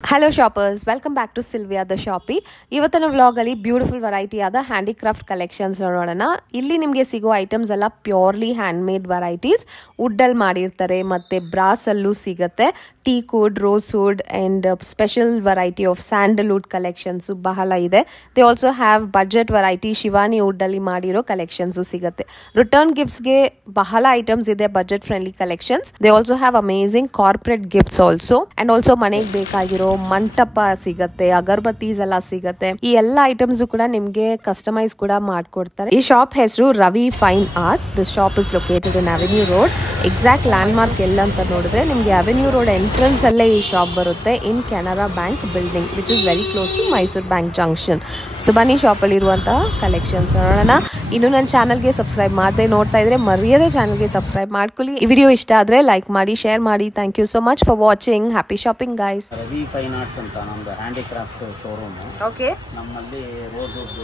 Hello shoppers, welcome back to Sylvia the Shoppy. ಇವತ್ತಿನ vlog ಅಲ್ಲಿ beautiful variety ಆದ handicraft collections ನೋಡೋಣ. ಇಲ್ಲಿ ನಿಮಗೆ ಸಿಗೋ ಐಟಮ್ಸ್ ಎಲ್ಲ purely hand made varieties, wood ಅಲ್ಲಿ ಮಾಡಿರ್ತಾರೆ ಮತ್ತೆ ಬ್ರಾಸ್ ಅಲ್ಲೂ ಸಿಗುತ್ತೆ. Teak wood, rose wood and special variety of sandalwood collections ಬಹಳ ಇದೆ. They also have budget variety ಶಿವಾನಿ ವುಡ್ ಅಲ್ಲಿ ಮಾಡಿರೋ ಕಲೆಕ್ಷನ್ಸ್ ಸಿಗುತ್ತೆ. ರಿಟರ್ನ್ ಗಿಫ್ಟ್ಸ್ ಗೆ ಬಹಳ ಐಟಮ್ಸ್ ಇದೆ, budget friendly collections. They also have amazing corporate gifts also and also ಮನೆಗೆ ಬೇಕಾಗಿರೋ ಮಂಟಪ ಸಿಗತ್ತೆ, ಅಗರ್ಬತ್ತೀಸ್ ಎಲ್ಲ ಸಿಗತ್ತೆ. ಈ ಎಲ್ಲ ಐಟಮ್ಸ್ ಕೂಡ ನಿಮ್ಗೆ ಕಸ್ಟಮೈಸ್ ಕೂಡ ಮಾಡ್ಕೊಡ್ತಾರೆ. ಈ ಶಾಪ್ ಹೆಸರು Ravi fine arts. This shop is located in avenue road. Exact land mark ಎಲ್ಲ ಅಂತ ನೋಡಿದ್ರೆ ನಿಮ್ಗೆ ಅವೆನ್ಯೂ ರೋಡ್ ಎಂಟ್ರೆನ್ಸ್ ಅಲ್ಲೇ ಈ ಶಾಪ್ ಬರುತ್ತೆ, in Canara bank building which is very close to Mysuru bank junction. So ಬನ್ನಿ ಶಾಪ್ ಅಲ್ಲಿ ಇರುವಂತಹ ಕಲೆಕ್ಷನ್ಸ್ ನೋಡೋಣ. ಇನ್ನು ನನ್ನ ಚಾನಲ್ಗೆ ಸಬ್ಸ್ಕ್ರೈಬ್ ಮಾಡದೆ ನೋಡ್ತಾ ಇದ್ರೆ ಮರ್ಯಾದೆ ಚಾನಲ್ಗೆ ಸಬ್ಸ್ಕ್ರೈಬ್ ಮಾಡ್ಕೊಳ್ಳಿ. ಈ ವಿಡಿಯೋ ಇಷ್ಟ ಆದ್ರೆ ಲೈಕ್ ಮಾಡಿ, ಶೇರ್ ಮಾಡಿ. Thank you so much for watching. Happy shopping guys. Ravi fine arts ಅಂತ ನಮ್ಮದು ಹ್ಯಾಂಡಿಕ್ರಾಫ್ಟ್ ಶೋರೂಮ್. ಓಕೆ. ನಮ್ಮಲ್ಲಿ ರೋಸ್ ವುಡ್,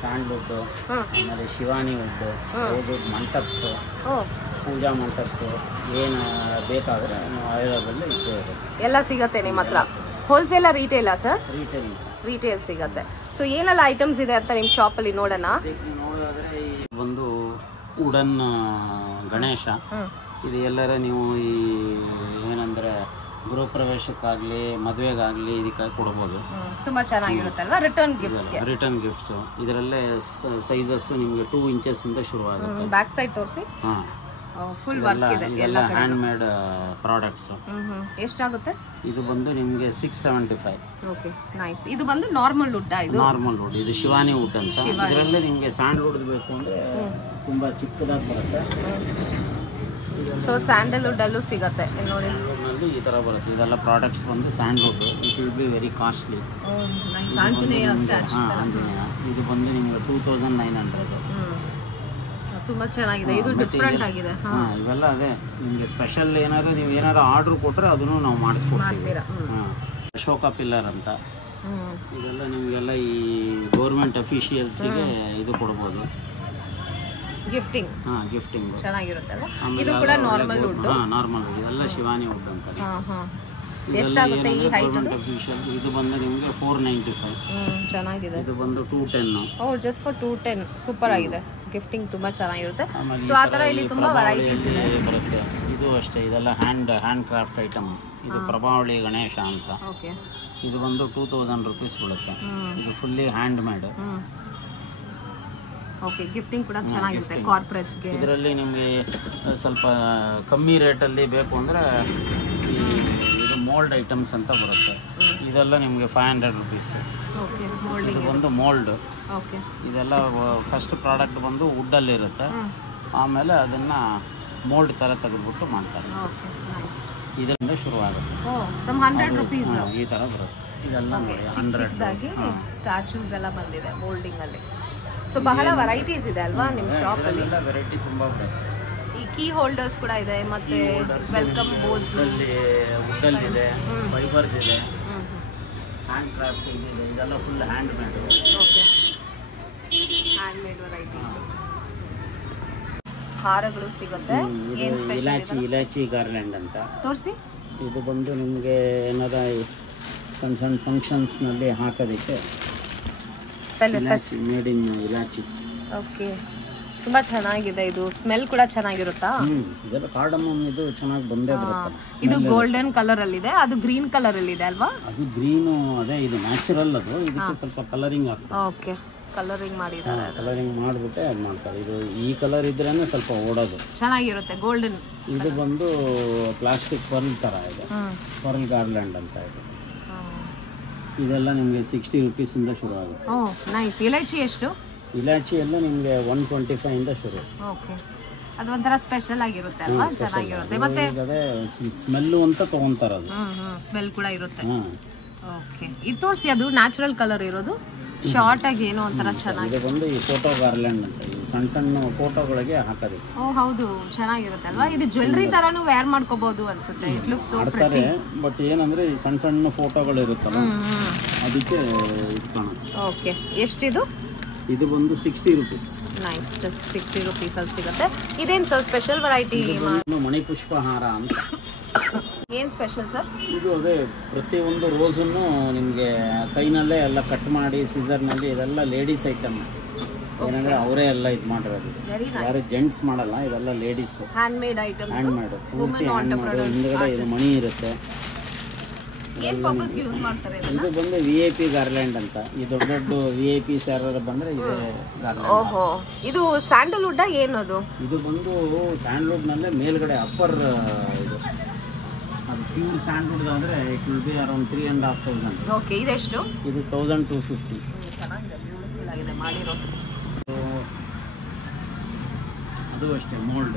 ಸ್ಯಾಂಡ್ವುಡ್, ಆಮೇಲೆ Shivani wood, rose wood mantaps, puja mantaps ಏನು ಬೇಕಾದರೆ ಅವೈಲೇಬಲ್ ಇದ್ದೇ ಇರುತ್ತೆ. ಎಲ್ಲ ಸಿಗತ್ತೆ ನಿಮ್ಮ ಹತ್ರ? ಹೋಲ್ಸೇಲ್ ರೀಟೇಲಾ ಸರ್? ರಿಟೇಲ್ ಸಿಗತ್ತೆ. ಸೊ ಏನೆಲ್ಲ ಐಟಮ್ಸ್ ಇದೆ ಅಂತ ನಿಮ್ಮ ಶಾಪ್ ಅಲ್ಲಿ ನೋಡೋಣ. ನೋಡೋದಾದ್ರೆ ಒಂದು ವುಡನ್ ಗಣೇಶ. ಇದು ಎಲ್ಲರ ನೀವು ಈ ಏನಂದ್ರೆ ಗೃಹ ಪ್ರವೇಶಕ್ಕಾಗಲಿ ಮದುವೆಗಾಗಲಿ ಇದಕ್ಕೆ ಕೊಡ್ಬೋದು. ತುಂಬಾ ಚೆನ್ನಾಗಿರುತ್ತಲ್ವಾ ರಿಟರ್ನ್ ಗಿಫ್ಟ್ಸ್. ಇದರಲ್ಲೇ ಸೈಜಸ್ ನಿಮಗೆ 2 ಇಂಚಸ್ ಇಂದ ಶುರು ಆಗುತ್ತೆ. ಬ್ಯಾಕ್ ಸೈಡ್ ತೋರಿಸಿ. ಫುಲ್ ವರ್ಕ್ ಇದೆ, ಎಲ್ಲ ಹ್ಯಾಂಡ್ ಮೇಡ್ ಪ್ರಾಡಕ್ಟ್ಸ್. ಎಷ್ಟಾಗುತ್ತೆ? ಇದು ಬಂದು ನಿಮಗೆ 675. Okay, nice. ಇದು ಬಂದು ನಾರ್ಮಲ್ ವುಡ್. Normal wood. ಇದು ಶಿವಾನಿ ವುಡ್ ಅಂತ. ಇದರಲ್ಲೇ ನಿಮಗೆ ಸ್ಯಾಂಡಲ್ವುಡ್ ಬೇಕು ಅಂದ್ರೆ ತುಂಬಾ ಚಿಕ್ಕದಾಗಿ ಬರುತ್ತೆ. ಸೊ ಸ್ಯಾಂಡಲ್ವುಡ್ ಅಲ್ಲೂ ಸಿಗುತ್ತೆ ನೋಡಿ. ಈ ತರ ಬರುತ್ತೆ. ಇದೆಲ್ಲ ಪ್ರಾಡಕ್ಟ್ಸ್ ಬಂದು Sandalwood. It will be very costly. Anjaneya statue. ಇದು ಬಂದು ನಿಮಗೆ 2900. ತುಂಬಾ ಚೆನ್ನಾಗಿದೆ. ಇದು ಡಿಫರೆಂಟ್ ಆಗಿದೆ. ಇವೆಲ್ಲ ಅದೇ ನಿಮಗೆ ಸ್ಪೆಷಲ್ ಏನಾದ್ರು ನೀವು ಏನಾದ್ರು ಆರ್ಡರ್ ಕೊಟ್ರೆ ಅದನ್ನು ನಾವು ಮಾಡಿಸ್ಕೊಡ್ತೀವಿ. ಅಶೋಕ ಪಿಲ್ಲರ್ ಅಂತ. ಇದೆಲ್ಲ ನಿಮಗೆಲ್ಲ ಈ ಗೌರ್ಮೆಂಟ್ ಅಫಿಷಿಯಲ್ಸ್ಗೆ ಇದು ಕೊಡ್ಬೋದು. ಗಿಫ್ಟಿಂಗ್ ಚೆನ್ನಾಗಿರುತ್ತಲ್ಲ. ಇದು ಕೂಡ ನಾರ್ಮಲ್ ವುಡ್. Normal wood. ಇದೆಲ್ಲ ಶಿವಾನಿ ವುಡ್ ಅಂತ. ಎಷ್ಟಾಗುತ್ತೆ ಈ ಹೈಟ್? ಇದು ಬಂದು ನಿಮಗೆ 495. ಚೆನ್ನಾಗಿದೆ. ಇದು ಬಂದು 210. Just for 210. ಸೂಪರ್ ಆಗಿದೆ. ಗಿಫ್ಟಿಂಗ್ ತುಂಬಾ ಚೆನ್ನಾಗಿರುತ್ತೆ. ಸೊ ಆ ತರ ಇಲ್ಲಿ ತುಂಬಾ ವೆರೈಟೀಸ್ ಇದೆ. ಬರುತ್ತೆ. ಇದು ಅಷ್ಟೇ. ಇದೆಲ್ಲ ಹ್ಯಾಂಡ್ ಕ್ರಾಫ್ಟ್ ಐಟಮ್. ಇದು ಪ್ರಭಾವಳಿ ಗಣೇಶ ಅಂತ. ಇದು ಬಂದು 2000 ರೂಪೀಸ್ ಬೀಳುತ್ತೆ. ಇದು fully hand made. Okay, gifting ಕೂಡ ಚೆನ್ನಾಗಿರುತ್ತೆ ಕಾರ್ಪೊರೇಟ್ಸ್ಗೆ. ಇದರಲ್ಲಿ ನಿಮಗೆ ಸ್ವಲ್ಪ ಕಮ್ಮಿ ರೇಟಲ್ಲಿ ಬೇಕು ಅಂದರೆ ಇದು ಮೋಲ್ಡ್ ಐಟಮ್ಸ್ ಅಂತ ಬರುತ್ತೆ. ಇದೆಲ್ಲ ನಿಮಗೆ 500 ರೂಪೀಸ್. ಇದು ಬಂದು ಮೋಲ್ಡ್. ಇದೆಲ್ಲ ಫಸ್ಟ್ ಪ್ರಾಡಕ್ಟ್ ಬಂದು ವುಡ್ಡಲ್ಲಿ ಇರುತ್ತೆ, ಆಮೇಲೆ ಅದನ್ನು ಮೋಲ್ಡ್ ಥರ ತೆಗೆದುಬಿಟ್ಟು ಮಾಡ್ತಾರೆ. ಇದರಿಂದ ಶುರುವಾಗುತ್ತೆ. ಈ ಥರ ಬರುತ್ತೆ. ಇದೆಲ್ಲ ಸ್ಟ್ಯಾಚ್ಯೂಸ್ ಎಲ್ಲ ಬಂದಿದೆ ಮೋಲ್ಡಿಂಗ್ ಅಲ್ಲಿ. ಸೊ ಬಹಳ ವೆರೈಟೀಸ್ ಇದೆ ಅಲ್ವಾ ನಿಮ್ಮ ಶಾಪ್ ಅಲ್ಲಿ? ವೆರೈಟಿ ತುಂಬಾ ಬರುತ್ತೆ. ಈ ಕೀ ಹೋಲ್ಡರ್ಸ್ ಕೂಡ ಇದೆ, ಮತ್ತೆ ವೆಲ್ಕಮ್ ಬೋರ್ಡ್ಸ್ ವುಡ್ಡಲ್ಲಿ ಇದೆ, ಫೈಬರ್ಸ್ ಇದೆ, ಹ್ಯಾಂಡ್ ಕ್ರಾಫ್ಟ್ ಇದೆ. ಇದೆಲ್ಲ full hand made. Okay, hand made varieties. ಹಾರಗಳು ಸಿಗುತ್ತೆ. ಏನು ಸ್ಪೆಷಲ್? ಇಲಾಚಿ ಗಾರ್ಲ್ಯಾಂಡ್ ಅಂತ ತೋರಿಸಿ. ಇದು ಬಂದು ನಿಮಗೆ ಏನಾರ ಸಣ್ಣ ಸಣ್ಣ ಫಂಕ್ಷನ್ಸ್ನಲ್ಲಿ ಹಾಕೋದಕ್ಕೆ ಮೇಡ್ ಇನ್ ಇಲಾಚಿ. ಓಕೆ, ತುಂಬಾ ಚೆನ್ನಾಗಿದೆ. ಇದು ಸ್ಮೆಲ್ ಕೂಡ ಚೆನ್ನಾಗಿರುತ್ತಾ? ಇದೆಲ್ಲ ಕಾರ್ಡಮಮ್. ಇದು ಚೆನ್ನಾಗಿ ಬಂದೇ ಬರುತ್ತೆ. ಇದು ಗೋಲ್ಡನ್ ಕಲರ್ ಅಲ್ಲಿ ಇದೆ, ಅದು ಗ್ರೀನ್ ಕಲರ್ ಅಲ್ಲಿ ಇದೆ ಅಲ್ವಾ? ಅದು ಗ್ರೀನ್. ಅದೇ ಇದು ನ್ಯಾಚುರಲ್. ಅದು ಇದಕ್ಕೆ ಸ್ವಲ್ಪ ಕಲರಿಂಗ್ ಆಗ್ತದೆ. ಓಕೆ, ಕಲರಿಂಗ್ ಮಾಡಿದ್ದಾರೆ. ಕಲರಿಂಗ್ ಮಾಡಿಬಿಟ್ಟೆ ಅದು ಮಾಡ್ತಾರೆ. ಇದು ಈ ಕಲರ್ ಇದ್ರೇನೆ ಸ್ವಲ್ಪ ಓಡೋದು ಚೆನ್ನಾಗಿರುತ್ತೆ. ಗೋಲ್ಡನ್. ಇದು ಬಂದು ಪ್ಲಾಸ್ಟಿಕ್ ಪರ್ಲ್ ತರ ಇದೆ. ಪರ್ಲ್ ಗಾರ್ಲ್ಯಾಂಡ್ ಅಂತ ಇದೆ. ಇದೆಲ್ಲ ನಿಮಗೆ 60 ರೂಪೀಸ್ ಇಂದ ಶುರು ಆಗುತ್ತೆ. ನೈಸ್. ಇಲಾಚಿ ಎಷ್ಟು? ಇಲಾಚಿ ಎಲ್ಲ ನಿಮಗೆ 125 ಇಂದ ಶುರು. ಓಕೆ, ಅದು ಒಂಥರ ಸ್ಪೆಷಲ್ ಆಗಿರುತ್ತೆ ಅಲ್ವಾ? ಚೆನ್ನಾಗಿರುತ್ತೆ. ಮತ್ತೆ ಅದೇ ಸ್ಮೆಲ್ಲು ಅಂತ ತಗೊಂತಾರೆ. ಅದು ಸ್ಮೆಲ್ ಕೂಡ ಇರುತ್ತೆ. ಓಕೆ, ಇದು ತೋರಿಸಿ. ಅದು ನ್ಯಾಚುರಲ್ ಕಲರ್ ಇರೋದು, ಶಾರ್ಟ್ ಆಗಿ ಏನೋ ಒಂಥರ ಚೆನ್ನಾಗಿದೆ. ಇದು ಬಂದು ಈ ಫೋಟೋ ಗಾರ್ಲ್ಯಾಂಡ್ ಅಂತ. ಸಣ್ಣ ಸಣ್ಣ ಫೋಟೋಗಳಿಗೆ ಹಾಕೋದಕ್ಕೆ. ಹೌದು, ಚೆನ್ನಾಗಿರುತ್ತೆ ಅಲ್ವಾ? ಇದು ಜ್ಯುವೆಲ್ಲರಿ ತರಾನು ವೇರ್ ಮಾಡ್ಕೋಬಹುದು ಅನ್ಸುತ್ತೆ. It looks so pretty. But ಏನಂದ್ರೆ ಈ ಸಣ್ಣ ಸಣ್ಣ ಫೋಟೋಗಳು ಇರುತ್ತಲ್ಲ, ಅದಕ್ಕೆ ಕಾಣುತ್ತೆ. ಓಕೆ, ಎಷ್ಟಿದು? ಇದು ಬಂದು 60 ರೂಪೀಸ್. ನೈಸ್, ಜಸ್ಟ್ 60 ರೂಪೀಸ್ ಅಲ್ಲಿ ಸಿಗುತ್ತೆ. ಇದೇನು ಸರ್ ಸ್ಪೆಷಲ್ ವೆರೈಟಿ? ಮಣಿಪುಷ್ಪ ಹಾರ ಅಂತ. ಏನು ಸ್ಪೆಷಲ್ ಸರ್? ಇದು ಅದೇ ಪ್ರತಿಯೊಂದು ರೋಸನ್ನು ನಿಮಗೆ ಕೈನಲ್ಲೇ ಎಲ್ಲ ಕಟ್ ಮಾಡಿ ಸಿಸರ್ನಲ್ಲಿ ಇದೆಲ್ಲ ಲೇಡೀಸ್ ಐಟಮ್. ಏನಂದರೆ ಅವರೇ ಎಲ್ಲ ಇದು ಮಾಡಿರೋದು, ಯಾರು ಜೆಂಟ್ಸ್ ಮಾಡಲ್ಲ, ಇದೆಲ್ಲ ladies hand made items. Hand ಮಾಡು, ಪೂರ್ತಿ ಹ್ಯಾಂಡ್ ಮಾಡು. ಹಿಂದ್ಗಡೆ ಇದು ಮಣಿ ಇರುತ್ತೆ. ಏನು ಪರ್ಪಸ್ ಯೂಸ್ ಮಾಡ್ತಾರೆ ಇದನ್ನ? ಇದು ಬಂದು VIP ಗಾರ್ಲ್ಯಾಂಡ್ ಅಂತ. ಈ ದೊಡ್ಡ ದೊಡ್ಡ VIP ಯಾರು ಬಂದರೆ ಇದೆ ಗಾರ್ಲ್ಯಾಂಡ್. ಓಹೋ, ಇದು ಸ್ಯಾಂಡಲ್ವುಡ್ ಏನದು? ಇದು ಬಂದು ಸ್ಯಾಂಡ್ಲ್ವುಡ್ನಲ್ಲೇ ಮೇಲ್ಗಡೆ ಅಪ್ಪರ್ ಇದು. ಅದು ಪ್ಯೂರ್ ಸ್ಯಾಂಡ್ಲ್ವುಡ್ ಆದರೆ it will be around 3,500. Okay, ಇದೆಷ್ಟು? ಇದು 1,250. ಚೆನ್ನಾಗಿದೆ, ಬ್ಯೂಟಿಫುಲ್ ಆಗಿದೆ ಮಾಡಿರೋದು. ಅದು ಅಷ್ಟೇ ಮೋಲ್ಡ್.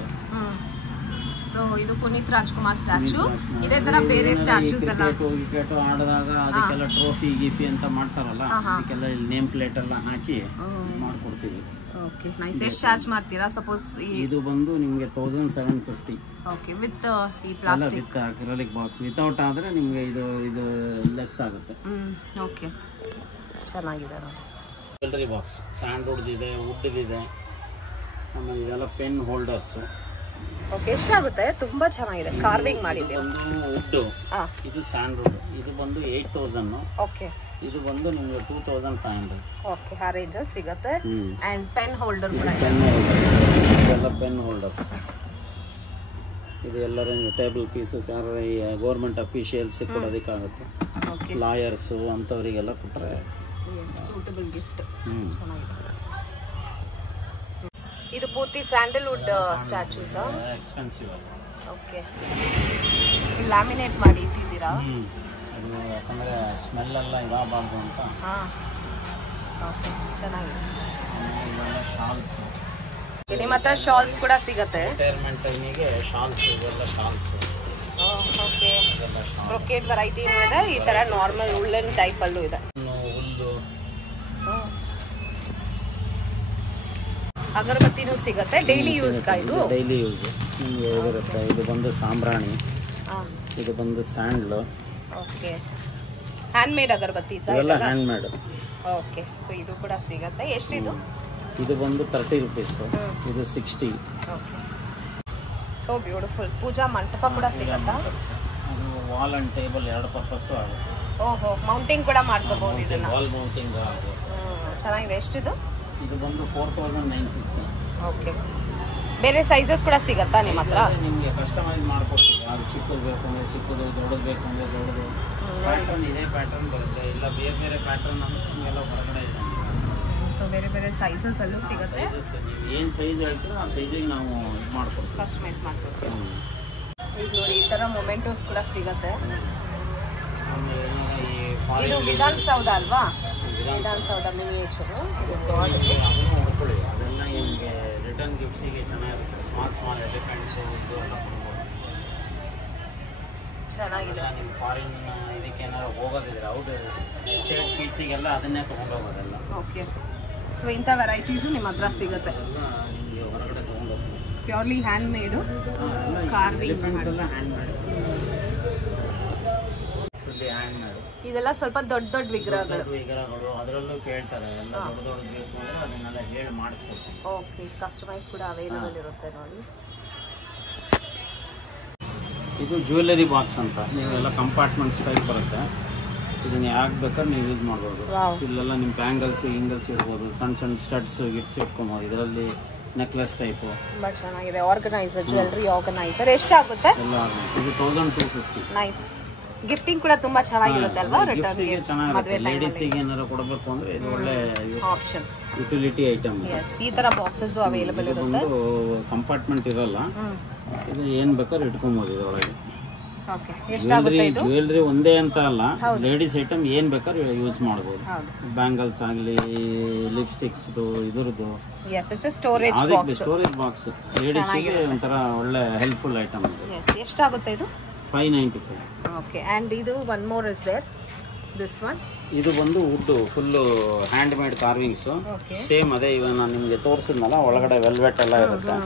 ಸೊ ಇದು ಪುನೀತ್ ರಾಜ್ಕುಮಾರ್ ಸ್ಟ್ಯಾಚು. ಇದೇ ತರ ಬೇರೆ ಸ್ಟ್ಯಾಚೂಸ್ ಎಲ್ಲ ಕ್ರಿಕೆಟ್ ಆಡಿದಾಗ ಅದಕ್ಕೆಲ್ಲ ಟ್ರೋಫಿ ಗಿಫಿ ಅಂತ ಮಾಡ್ತಾರಲ್ಲ, ಅದಕ್ಕೆಲ್ಲ ಇಲ್ಲಿ ನೇಮ್ ಪ್ಲೇಟ್ ಎಲ್ಲ ಹಾಕಿ ಮಾಡ್ಕೊಡ್ತೀವಿ. Okay, nice. ಎಷ್ಟು ಚಾರ್ಜ್ ಮಾಡ್ತೀರಾ? ಸಪೋಸ್ ಇದು ಬಂದು ನಿಮಗೆ 1,750. ಓಕೆ, ವಿತ್ ಈ plastic with acrylic box. Without ಆದರೆ ನಿಮಗೆ ಇದು ಲೆಸ್ ಆಗುತ್ತೆ. ಓಕೆ, ಚೆನ್ನಾಗಿದೆ. ಜ್ಯುವೆಲ್ಲರಿ ಬಾಕ್ಸ್ ಸ್ಯಾಂಡ್ವುಡ್ ಇದೆ, ವುಡ್ ಇದೆ, ಆಮೇಲೆ ಇದೆಲ್ಲ ಪೆನ್ ಹೋಲ್ಡರ್ಸು. ಓಕೆ, ಎಷ್ಟಾಗುತ್ತೆ? ತುಂಬಾ ಚೆನ್ನಾಗಿದೆ, ಕಾರ್ವಿಂಗ್ ಮಾಡಿದೆ. ವುಡ್, ಇದು ಸ್ಯಾಂಡ್ವುಡ್. ಇದು ಬಂದು 8,000. ಓಕೆ, ಇದು ಬಂದು ನಿಮಗೆ 2,500. ಓಕೆ, ಆ ರೇಂಜಲ್ಲಿ ಸಿಗುತ್ತೆ. ಅಂಡ್ ಪೆನ್ ಹೋಲ್ಡರ್ ಕೂಡ ಇದೆ. ಪೆನ್ ಹೋಲ್ಡರ್, ಇದೆಲ್ಲ ಪೆನ್ ಹೋಲ್ಡರ್ಸ್. ಇದು ಎಲ್ಲರ ಟೇಬಲ್ ಪೀಸಸ್ ಯಾರು ಗೌರ್ಮೆಂಟ್ ಅಫಿಷಿಯಲ್ಸ್ ಕೊಡೋದಕ್ಕಾಗುತ್ತೆ. ಲಾಯರ್ಸು ಅಂಥವರಿಗೆಲ್ಲ ಕೊಟ್ಟರೆ ಸೂಟಬಲ್ ಗಿಫ್ಟ್. ಚೆನ್ನಾಗಿದೆ. ಇದು ಪೂರ್ತಿ ಸ್ಯಾಂಡಲ್ವುಡ್ ಸ್ಟ್ಯಾಚೂಸ್. ಎಕ್ಸ್ಪೆನ್ಸಿವ್. ಓಕೆ, ಲ್ಯಾಮಿನೇಟ್ ಮಾಡಿ ಇಟ್ಟಿದ್ದೀರಾ? ಅದು ಯಾಕಂದರೆ ಸ್ಮೆಲ್ ಎಲ್ಲ ಇದಾಗಬಾರ್ದು ಅಂತ. ಹಾಂ, ಓಕೆ, ಚೆನ್ನಾಗಿದೆ. ಶಾಲ್ಸ್, ನಿಮ್ಮ ಹತ್ರ ಶಾಲ್ಸ್ ಕೂಡ ಸಿಗುತ್ತೆ? ರಿಟೈರ್ಮೆಂಟ್ ಟೈಮಿಗೆ ಶಾಲ್ಸ್, ಇವೆಲ್ಲ ಶಾಲ್ಸ್. ಓಕೆ, ಬ್ರೊಕೇಡ್ ವೆರೈಟಿ ಇದೆ. ಈ ಥರ ನಾರ್ಮಲ್ ಉಲ್ಲನ್ ಟೈಪಲ್ಲೂ ಇದೆ. ಹುಲ್ಲು, ಅಗರಬತ್ತಿನೂ ಸಿಗುತ್ತೆ. ಡೈಲಿ ಯೂಸ್ ಇದು? ಡೈಲಿ ಯೂಸ್ ನಿಮಗೆ ಇರುತ್ತೆ. ಇದು ಬಂದು ಸಾಂಬ್ರಾಣಿ, ಇದು ಬಂದು ಸ್ಯಾಂಡ್ಲು. ಓಕೆ, ಹ್ಯಾಂಡ್ ಮೇಡ್ ಅಗರಬತ್ತಿ ಸರ್? ಇವೆಲ್ಲ ಹ್ಯಾಂಡ್ ಮೇಡ್. ಓಕೆ, ಸೊ ಇದು ಕೂಡ ಸಿಗುತ್ತೆ. ಎಷ್ಟಿದು? ಇದು ಬಂದು 30 ರೂಪೀಸ್, ಇದು 60. Okay, so beautiful. ಪೂಜಾ ಮಂಟಪ ಕೂಡ ಸಿಗುತ್ತಾ? ಅದು ವಾಲ್ ಅಂಡ್ ಟೇಬಲ್ ಎರಡು ಪರ್ಪಸ್ಸು ಆಗುತ್ತೆ. ಓಹೋ, ಮೌಂಟಿಂಗ್ ಕೂಡ ಮಾಡ್ಕೋಬಹುದು ಇದನ್ನ? ವಾಲ್ ಮೌಂಟಿಂಗ್ ಆಗುತ್ತೆ. ಚೆನ್ನಾಗಿದೆ. ಎಷ್ಟಿದು? ಇದು ಬಂದು 4,950. ಓಕೆ, ಬೇರೆ ಸೈಜಸ್ ಕೂಡ ಸಿಗುತ್ತಾ ನಿಮ್ಮ ಹತ್ರ? ನಿಮಗೆ ಕಸ್ಟಮೈಸ್ ಮಾಡ್ಕೊಡ್ತೀವಿ. ಅದು ಚಿಕ್ಕದು ಬೇಕು ಅಂದರೆ ಚಿಕ್ಕದು, ದೊಡ್ಡದು ಬೇಕು ಅಂದರೆ ದೊಡ್ಡದು. ಪ್ಯಾಟರ್ನ್ ಇದೇ ಪ್ಯಾಟರ್ನ್ ಬರುತ್ತೆ, ಇಲ್ಲ ಬೇರೆ ಬೇರೆ ಪ್ಯಾಟರ್ನ್ ಅಂತ ನಿಮಗೆಲ್ಲ ಹೊರಗಡೆ ಇದೆ. ಸೊ ಬೇರೆ ಬೇರೆ ಸೈಜಸ್ ಅಲ್ಲೂ ಸಿಗುತ್ತೆ. ಸೈಜಸ್ ನೀವು ಏನು ಸೈಜ್ ಹೇಳ್ತೀರೋ ಆ ಸೈಜಿಗೆ ನಾವು ಇದು ಮಾಡ್ಕೊಡ್ತೀವಿ, ಕಸ್ಟಮೈಸ್ ಮಾಡ್ಕೊಡ್ತೀವಿ. ಈಗ ನೋಡಿ, ಈ ಥರ ಮೊಮೆಂಟೋಸ್ ಕೂಡ ಸಿಗುತ್ತೆ. ಇದು ವಿಧಾನಸೌಧ ಅಲ್ವಾ? ವಿಧಾನಸೌಧ ಮಿನಿಯೇಚರು. ನೋಡ್ಕೊಳ್ಳಿ, ಅದೆಲ್ಲ ನಿಮಗೆ ರಿಟರ್ನ್ ಗಿಫ್ಟ್ಸಿಗೆ ಚೆನ್ನಾಗಿರುತ್ತೆ. ಸ್ಮಾಲ್ ಎಲಿಫೆಂಟ್ಸು ಇದು ಎಲ್ಲ ಕೊಡ್ಬೋದು. ಚೆನ್ನಾಗಿದೆ. ನಿಮ್ಮ ಫಾರಿನ್ ಇದಕ್ಕೆ ಏನಾದ್ರು ಹೋಗೋದಿದ್ರೆ ಔಟ್ ಸ್ಟೇಟ್ ಸೀಟ್ಸಿಗೆಲ್ಲ ಅದನ್ನೇ ತೊಗೊಂಡೋಗೋದೆಲ್ಲ. ಓಕೆ, ಸೊ ಇಂಥ ವೆರೈಟೀಸು ನಿಮ್ಮ ಹತ್ರ ಸಿಗುತ್ತೆ? ಎಲ್ಲ ನಿಮಗೆ ಹೊರಗಡೆ ತೊಗೊಂಡೋಗ್ತೀವಿ. ಪ್ಯೂರ್ಲಿ ಹ್ಯಾಂಡ್ ಮೇಡು, ಕಾರ್ವಿಂಗ್ ಎಲ್ಲ hand made, fully hand made. ಇದೆಲ್ಲ ಸ್ವಲ್ಪ ದೊಡ್ಡ ದೊಡ್ಡ ವಿಗ್ರಹಗಳು. ಅದರಲ್ಲೂ ಕೇಳ್ತಾರೆ, ಎಲ್ಲ ದೊಡ್ಡ ದೊಡ್ಡ ಬೇಕು ಅಂದರೆ ಅದನ್ನೆಲ್ಲ ಹೇಳಿ ಮಾಡಿಸ್ಕೊಡ್ತೀವಿ. ಓಕೆ, ಕಸ್ಟಮೈಸ್ ಕೂಡ ಅವೈಲೇಬಲ್ ಇರುತ್ತೆ ನೋಡಿ. ಇದು ಜ್ಯುವೆಲ್ಲರಿ ಬಾಕ್ಸ್ ಅಂತ. ನೀವೆಲ್ಲ ಕಂಪಾರ್ಟ್ಮೆಂಟ್ಸ್ ಟೈಪ್ ಬರುತ್ತೆ. ಇದನ್ನ ಯಾಕೆ ಬೇಕಾದ್ರೆ ನೀವು ಯೂಸ್ ಮಾಡ್ಬೋದು. ಇಲ್ಲೆಲ್ಲ ನಿಮ್ಮ ಬ್ಯಾಂಗಲ್ಸ್ ಇಂಗಲ್ಸ್ ಇರ್ಬೋದು, ಸಣ್ಣ ಸಣ್ಣ ಸ್ಟಡ್ಸ್ ಗಿಟ್ಸ್ ಇಟ್ಕೊಬೋದು. ಇದರಲ್ಲಿ ನೆಕ್ಲೆಸ್ ಟೈಪು ತುಂಬ ಚೆನ್ನಾಗಿದೆ. Organiser, jewellery organiser. ಎಷ್ಟಾಗುತ್ತೆ? ಎಲ್ಲ ಇದು 1,250. ನೈಸ್. ಗಿಫ್ಟಿಂಗ್ ಕೂಡ ತುಂಬಾ ಚೆನ್ನಾಗಿರುತ್ತೆ ಅಲ್ವಾ? ರಿಟರ್ನ್ ಗಿಫ್ಟ್ಸ್, ಮದುವೆ ಲೇಡೀಸಿಗೆ ಏನಾದ್ರು ಕೊಡಬೇಕು ಅಂದ್ರೆ ಇದು ಒಳ್ಳೆ ಆಪ್ಷನ್, ಯುಟಿಲಿಟಿ ಐಟಮ್. ಈ ತರ ಬಾಕ್ಸಸ್ ಅವೈಲೇಬಲ್ ಇರುತ್ತೆ. ಒಂದು ಕಂಪಾರ್ಟ್ಮೆಂಟ್ ಇರಲ್ಲ, ಇದು ಏನು ಬೇಕಾದ್ರೂ ಇಟ್ಕೊಬೋದು ಇದರೊಳಗೆ. ಓಕೆ, ಎಷ್ಟಾಗುತ್ತೆ ಇದು? ಜ್ಯುವೆಲ್ಲರಿ ಒಂದೇ ಅಂತ ಅಲ್ಲ, ಲೇಡೀಸ್ ಐಟಮ್ ಏನು ಬೇಕಾದ್ರೂ ಯೂಸ್ ಮಾಡ್ಬೋದು. ಬ್ಯಾಂಗಲ್ಸ್ ಆಗಲಿ, ಲಿಪ್ಸ್ಟಿಕ್ಸ್, ಇದ್ರದ್ದು ಸ್ಟೋರೇಜ್ ಬಾಕ್ಸ್. ಸ್ಟೋರೇಜ್ ಬಾಕ್ಸ್ ಲೇಡೀಸಿಗೆ ಒಂಥರ ಒಳ್ಳೆ ಹೆಲ್ಪ್ಫುಲ್ ಐಟಮ್. ಎಷ್ಟಾಗುತ್ತೆ ಇದು? 595. ಓಕೆ, ಅಂಡ್ ಇದು one more is there, this one. ಇದು ಬಂದು wood full hand made carvings. Same ಅದೇ ಇವಾಗ ನಾನು ನಿಮಗೆ ತೋರಿಸಿದ್ನಲ್ಲ, ಒಳಗಡೆ ವೆಲ್ವೆಟ್ ಎಲ್ಲ ಇರುತ್ತೆ.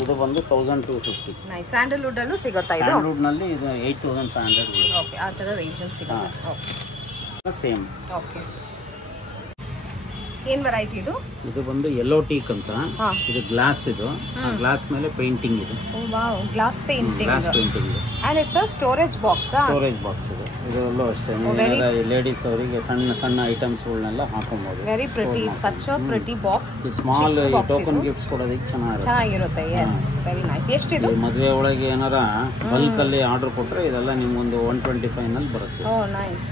ಇದು ಬಂದು 1,250. ಸ್ಯಾಂಡಲ್ವುಡ್ ಅಲ್ಲೂ ಸಿಗುತ್ತಾ ಇದು? ಸ್ಯಾಂಡಲ್ವುಡ್ ನಲ್ಲಿ ಇದು 8,500. ಓಕೆ, ಆ ತರ ರೇಂಜ್ ಅಲ್ಲಿ ಸಿಗುತ್ತೆ. Okay, same. ಓಕೆ, ಏನ್ ವೆರೈಟಿ ಇದು? ಇದು ಬಂದು ಯೆಲ್ಲೋ ಟೀಕ್ ಅಂತ. ಇದು ಗ್ಲಾಸ್, ಇದು ಗ್ಲಾಸ್ ಮೇಲೆ ಪೇಂಟಿಂಗ್ ಇದು. Wow, glass painting. Glass painting and it's a storage box. Storage box ಇದು. ಇದರಲ್ಲೂ ಅಷ್ಟೇ ಲೇಡೀಸ್ ಅವರಿಗೆ ಸಣ್ಣ ಸಣ್ಣ ಐಟಮ್ಸ್ಗಳನ್ನೆಲ್ಲ ಹಾಕೊಬಹುದು. Very pretty, such a pretty box. Small token gifts ಕೊಡೋದಕ್ಕೆ ಚೆನ್ನಾಗಿರುತ್ತೆ. Yes, very nice. ಎಷ್ಟಿದು? ಮದುವೆ ಒಳಗೆ ಏನಾರ ಬಲ್ಕ್ ಅಲ್ಲಿ ಆರ್ಡರ್ ಕೊಟ್ರೆ ಇದೆಲ್ಲ ನಿಮ್ಗೊಂದು 125 ನಲ್ಲಿ ಬರುತ್ತೆ. ಓ ನೈಸ್.